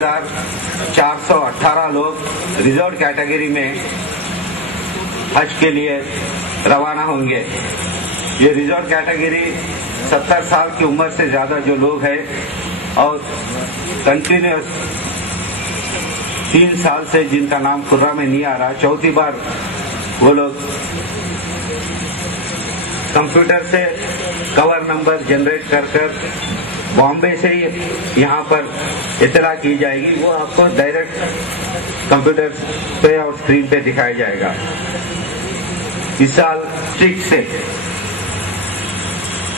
418 लोग reserve category में हज के लिए रवाना होंगे। ये रिजर्व कैटेगरी 70 साल की उम्र से ज्यादा जो लोग हैं और कंटिन्यूस 3 साल से जिनका नाम खुर्रा में नहीं आ रहा, चौथी बार वो लोग कंप्यूटर से कवर नंबर जनरेट कर बॉम्बे से ही यहाँ पर इतला की जाएगी। वो आपको डायरेक्ट कंप्यूटर पे और स्क्रीन पे दिखाया जाएगा। इस साल डिस्ट्रिक्ट से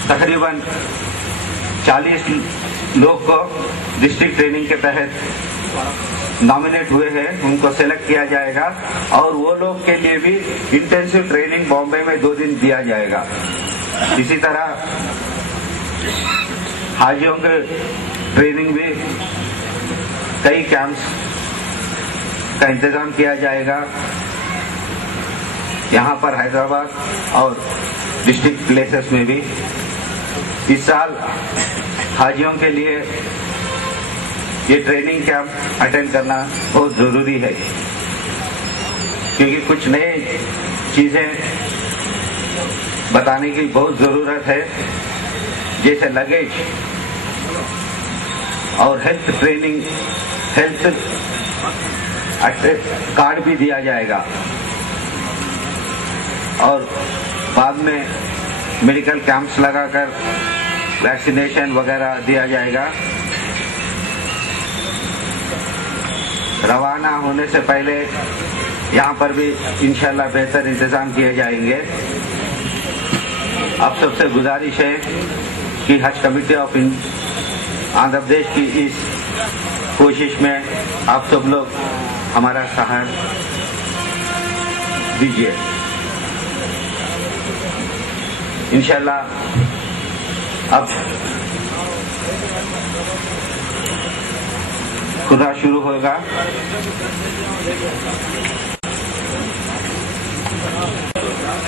तकरीबन 40 लोग को डिस्ट्रिक्ट ट्रेनिंग के तहत नॉमिनेट हुए हैं, उनको सेलेक्ट किया जाएगा और वो लोग के लिए भी इंटेंसिव ट्रेनिंग बॉम्बे में 2 दिन दिया जाएगा। इसी तरह हाजियों के ट्रेनिंग भी कई कैंप्स का इंतजाम किया जाएगा यहाँ पर हैदराबाद और डिस्ट्रिक्ट प्लेसेस में भी। इस साल हाजियों के लिए ये ट्रेनिंग कैंप अटेंड करना बहुत जरूरी है, क्योंकि कुछ नए चीजें बताने की बहुत जरूरत है, जैसे लगेज और हेल्थ ट्रेनिंग, हेल्थ कार्ड भी दिया जाएगा और बाद में मेडिकल कैंप्स लगाकर वैक्सीनेशन वगैरह दिया जाएगा। रवाना होने से पहले यहाँ पर भी इंशाल्लाह बेहतर इंतजाम किए जाएंगे। अब सबसे गुजारिश है कि हज कमेटी ऑफ आंध्र प्रदेश की इस कोशिश में आप सब लोग हमारा सहायता दीजिए। इंशाल्लाह अब खुदा शुरू होगा।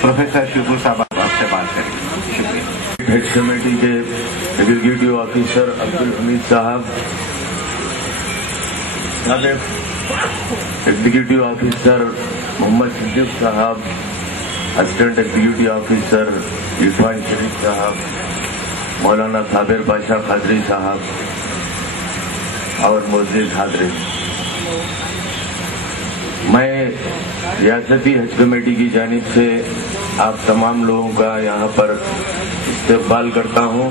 प्रोफेसर शुक्र साहब आपसे बात करेंगे। शुक्रिया। हज कमेटी के एग्जीक्यूटिव ऑफिसर अब्दुल हमीद साहब, एग्जीक्यूटिव ऑफिसर मोहम्मद सिद्दीक साहब, असिस्टेंट एग्जीक्यूटिव ऑफिसर इरफान शरीफ साहब, मौलाना साबिर बादशाह खादरी साहब और मौजूद हाज़रीन, मैं रियासती हज कमेटी की जानिब से आप तमाम लोगों का यहाँ पर इस्तकबाल करता हूँ।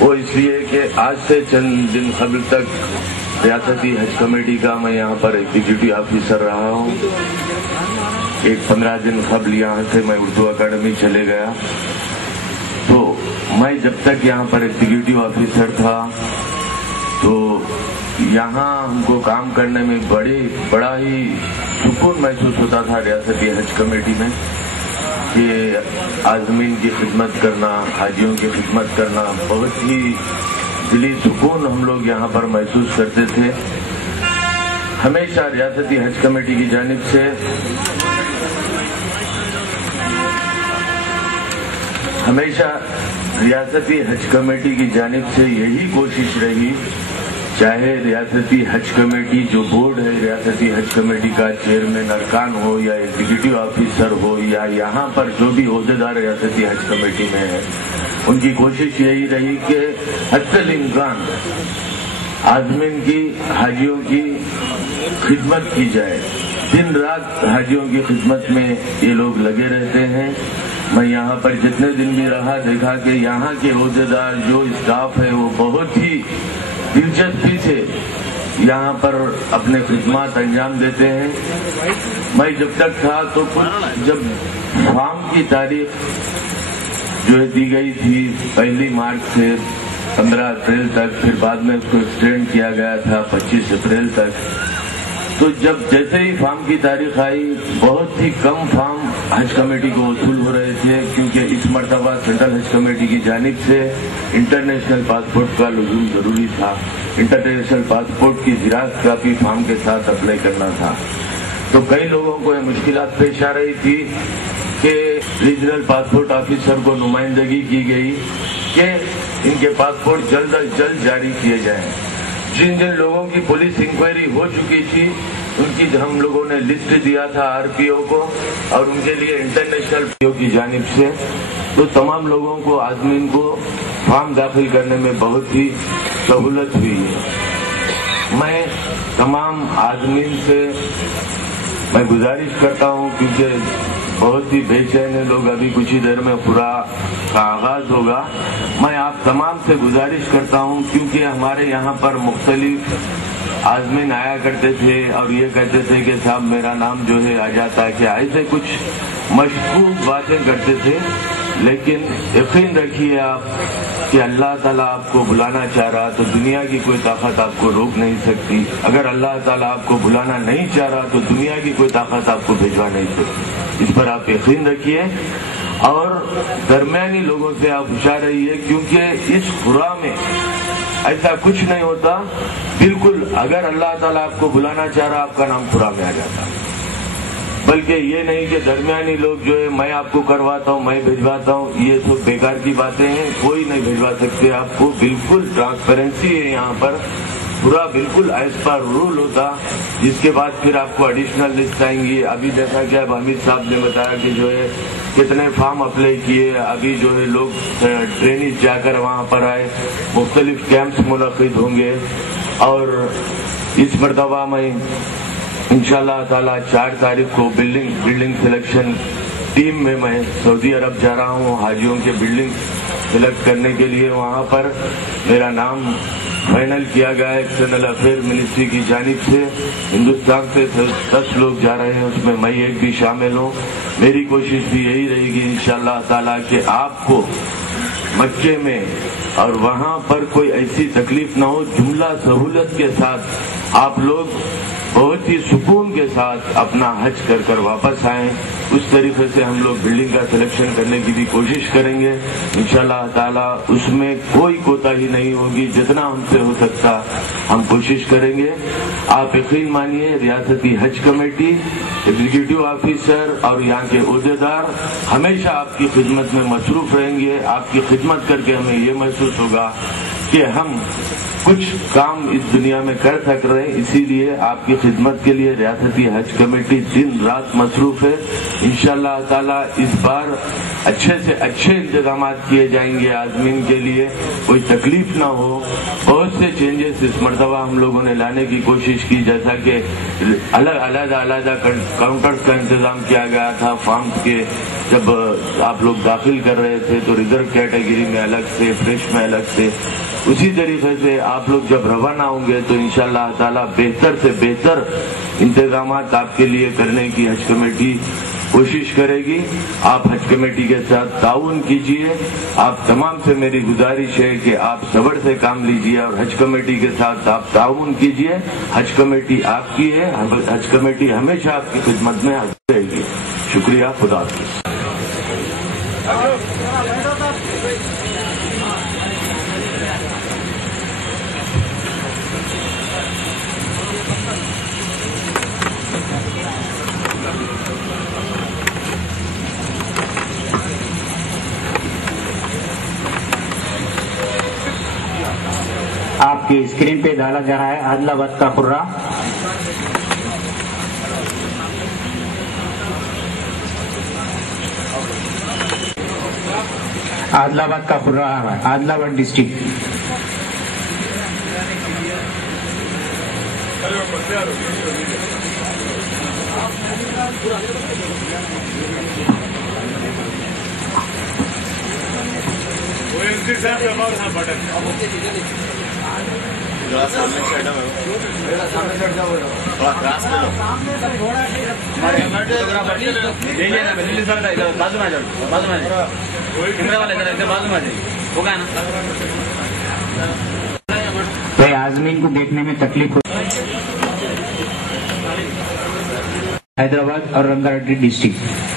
वो इसलिए कि आज से चंद दिन कबल तक रियासती हज कमेटी का मैं यहाँ पर एग्जीक्यूटिव ऑफिसर रहा हूँ। एक 15 दिन कबल यहाँ से मैं उर्दू अकादमी चले गया। तो मैं जब तक यहाँ पर एग्जीक्यूटिव ऑफिसर था तो यहाँ हमको काम करने में बड़ा ही सुकून महसूस होता था रियासती हज कमेटी में, कि आज़मीन की खिदमत करना, हाजियों की खिदमत करना, बहुत ही दिली सुकून हम लोग यहाँ पर महसूस करते थे। हमेशा रियासती हज कमेटी की जानिब से रियासती हज कमेटी की जानिब से यही कोशिश रही, चाहे रियासती हज कमेटी जो बोर्ड है, रियासती हज कमेटी का चेयरमैन अरकान हो या एग्जीक्यूटिव ऑफिसर हो या यहाँ पर जो भी ओहदेदार रियासती हज कमेटी में है, उनकी कोशिश यही रही कि हत्तल इम्कान आज़मीन की, हाजियों की खिदमत की जाए। दिन रात हाजियों की खिदमत में ये लोग लगे रहते हैं। मैं यहाँ पर जितने दिन भी रहा, देखा कि यहाँ के ओहदेदार जो स्टाफ है वो बहुत ही दिलचस्पी से यहाँ पर अपने खिदमत अंजाम देते हैं। मैं जब तक था तो जब फार्म की तारीख जो दी गई थी 1 मार्च से 15 अप्रैल तक, फिर बाद में उसको एक्सटेंड किया गया था 25 अप्रैल तक, तो जब जैसे ही फार्म की तारीख आई बहुत ही कम फार्म हज कमेटी को वसूल हो रहे थे, क्योंकि इस मरतबा सेंट्रल हज कमेटी की जानिब से इंटरनेशनल पासपोर्ट का लुज़ूम जरूरी था। इंटरनेशनल पासपोर्ट की ज़िराअत कापी फार्म के साथ अप्लाई करना था। तो कई लोगों को ये मुश्किलात पेश आ रही थी कि रीजनल पासपोर्ट ऑफिसर को नुमाइंदगी की गई कि इनके पासपोर्ट जल्द अज जल्द जारी किए जाएं। जिन जिन लोगों की पुलिस इंक्वायरी हो चुकी थी उनकी हम लोगों ने लिस्ट दिया था आरपीओ को, और उनके लिए इंटरनेशनल पीओ की जानिब से तो तमाम लोगों को आजमीन को फॉर्म दाखिल करने में बहुत ही सहूलत हुई है। मैं तमाम आजमीन से मैं गुजारिश करता हूं, क्योंकि बहुत ही बेचैन है लोग, अभी कुछ ही देर में पूरा का आगाज होगा। मैं आप तमाम से गुजारिश करता हूं, क्योंकि हमारे यहाँ पर मुख्तलिफ आजमीन आया करते थे और ये कहते थे कि साहब मेरा नाम जो है आ जाता है, क्या ऐसे कुछ मशकूक बातें करते थे। लेकिन यकीन रखिए आप कि अल्लाह ताला आपको बुलाना चाह रहा तो दुनिया की कोई ताकत आपको रोक नहीं सकती। अगर अल्लाह ताला आपको बुलाना नहीं चाह रहा तो दुनिया की कोई ताकत आपको भिजवा नहीं सकती। इस पर आप यकीन रखिए और दरमियानी लोगों से आप होशियार रहिए, क्योंकि इस खुरा में ऐसा कुछ नहीं होता। बिल्कुल अगर अल्लाह ताला आपको बुलाना चाह रहा आपका नाम खुरा में आ जाता, बल्कि ये नहीं कि दरमियानी लोग जो है मैं आपको करवाता हूँ, मैं भिजवाता हूँ, ये सब बेकार की बातें हैं। कोई नहीं भिजवा सकते आपको। बिल्कुल ट्रांसपेरेंसी है यहाँ पर, पूरा बिल्कुल एज पर रूल होता। जिसके बाद फिर आपको एडिशनल लिस्ट आएंगी। अभी जैसा कि अब अमित साहब ने बताया कि जो है कितने फॉर्म अप्लाई किए, अभी जो है लोग ट्रेनिंग जाकर वहाँ पर आए, मुख्तलिफ कैंप्स मुनक्किद होंगे। और इस मरतबा में इंशाअल्लाह ताला 4 तारीख को बिल्डिंग सिलेक्शन टीम में मैं सऊदी अरब जा रहा हूँ हाजियों के बिल्डिंग सिलेक्ट करने के लिए। वहाँ पर मेरा नाम फाइनल किया गया है एक्सटर्नल अफेयर मिनिस्ट्री की जानिब से। हिंदुस्तान से 10 लोग जा रहे हैं, उसमें मैं एक भी शामिल हूँ। मेरी कोशिश भी यही रहेगी इंशाअल्लाह ताला कि आपको मक्के में और वहाँ पर कोई ऐसी तकलीफ ना हो, जुमला सहूलत के साथ आप लोग बहुत ही सुकून के साथ अपना हज कर वापस आएं। उस तरीके से हम लोग बिल्डिंग का सिलेक्शन करने की भी कोशिश करेंगे इंशाअल्लाह ताला। उसमें कोई कोताही नहीं होगी, जितना हमसे हो सकता हम कोशिश करेंगे। आप यकीन मानिए रियासती हज कमेटी, एग्जीक्यूटिव ऑफिसर और यहाँ के ओहदेदार हमेशा आपकी खिदमत में मसरूफ रहेंगे। आपकी खिदमत करके हमें ये महसूस होगा कि हम कुछ काम इस दुनिया में कर सक रहे हैं। इसीलिए आपकी खिदमत के लिए रियासती हज कमेटी दिन रात मसरूफ है। इंशाअल्लाह ताला इस बार अच्छे से अच्छे इंतजाम किए जाएंगे आजमीन के लिए, कोई तकलीफ ना हो। बहुत से चेंजेस इस मरतबा हम लोगों ने लाने की कोशिश की, जैसा कि अलग काउंटर्स का इंतजाम किया गया था फॉर्म्स के। जब आप लोग दाखिल कर रहे थे तो रिजर्व कैटेगरी में अलग से, फ्रेश में अलग से, उसी तरीके से आप लोग जब रवाना होंगे तो इंशाअल्लाह ताला बेहतर से बेहतर इंतजाम आपके लिए करने की हज कमेटी कोशिश करेगी। आप हज कमेटी के साथ ताउन कीजिए। आप तमाम से मेरी गुजारिश है कि आप सब्र से काम लीजिए और हज कमेटी के साथ आप ताउन कीजिए। हज कमेटी आपकी है, हज कमेटी हमेशा आपकी खिदमत में हाजिर रहेगी। शुक्रिया, खुदा हाफिज़। आपकी स्क्रीन पे डाला जा रहा है आदिलाबाद का खुर्रा। आदिलाबाद का खुर्रा है, आदिलाबाद डिस्ट्रिक्ट। तो आजमीन को देखने में तकलीफ हो। हैदराबाद और रंगारेड्डी डिस्ट्रिक्ट।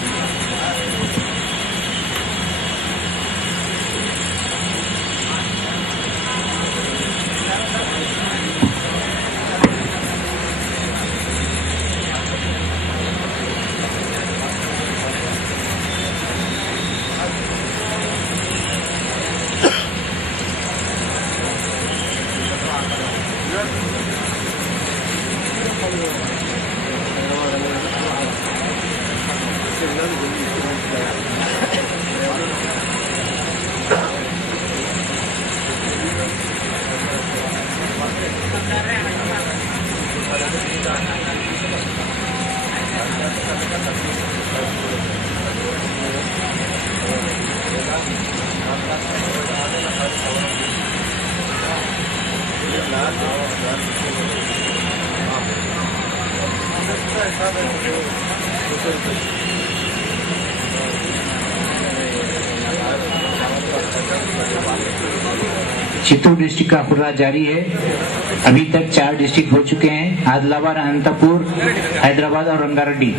चित्तूर डिस्ट्रिक्ट का खुर्रा जारी है। अभी तक 4 डिस्ट्रिक्ट हो चुके हैं, आदिलाबाद, अनंतपुर, हैदराबाद और रंगारेड्डी।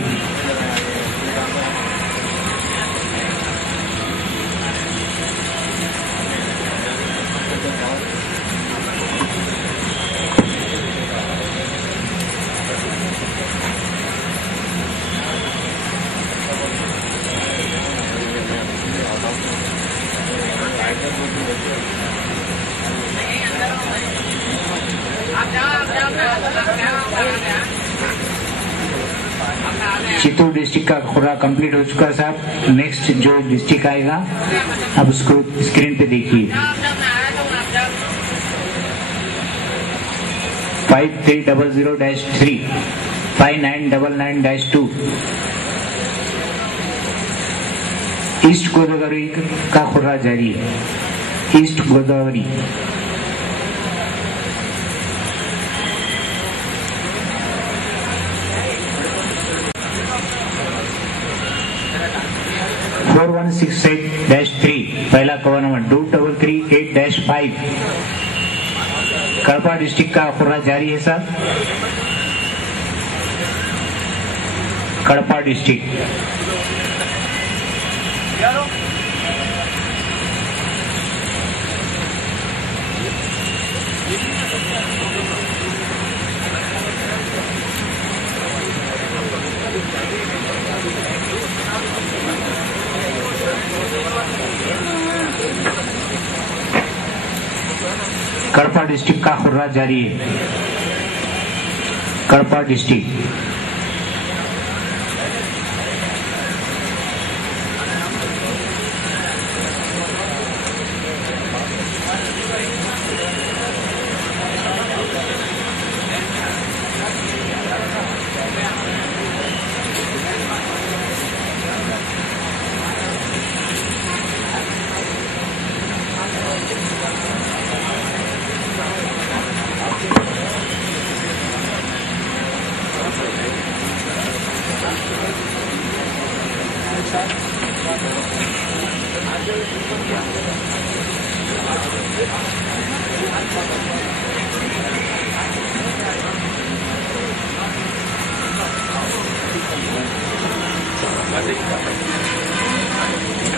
चित्तूर डिस्ट्रिक्ट का खुर्रा कंप्लीट हो चुका है साहब। नेक्स्ट जो डिस्ट्रिक्ट आएगा अब उसको स्क्रीन पे देखिए। 5300-3, 5999-2 ईस्ट गोदावरी का खुर्रा जारी है। ईस्ट गोदावरी 4168-3 पहला कवर नंबर 2338-5 कड़पा डिस्ट्रिक्ट का खुर्रा जारी है साहब। कड़पा डिस्ट्रिक्ट कड़पा डिस्ट्रिक्ट का खुर्रा जारी है। कड़पा डिस्ट्रिक्ट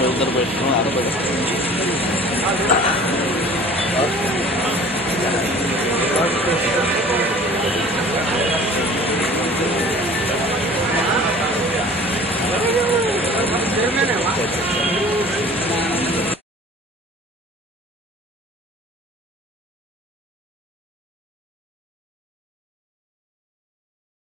उधर बैठता हूँ, आगे बैठता हूँ।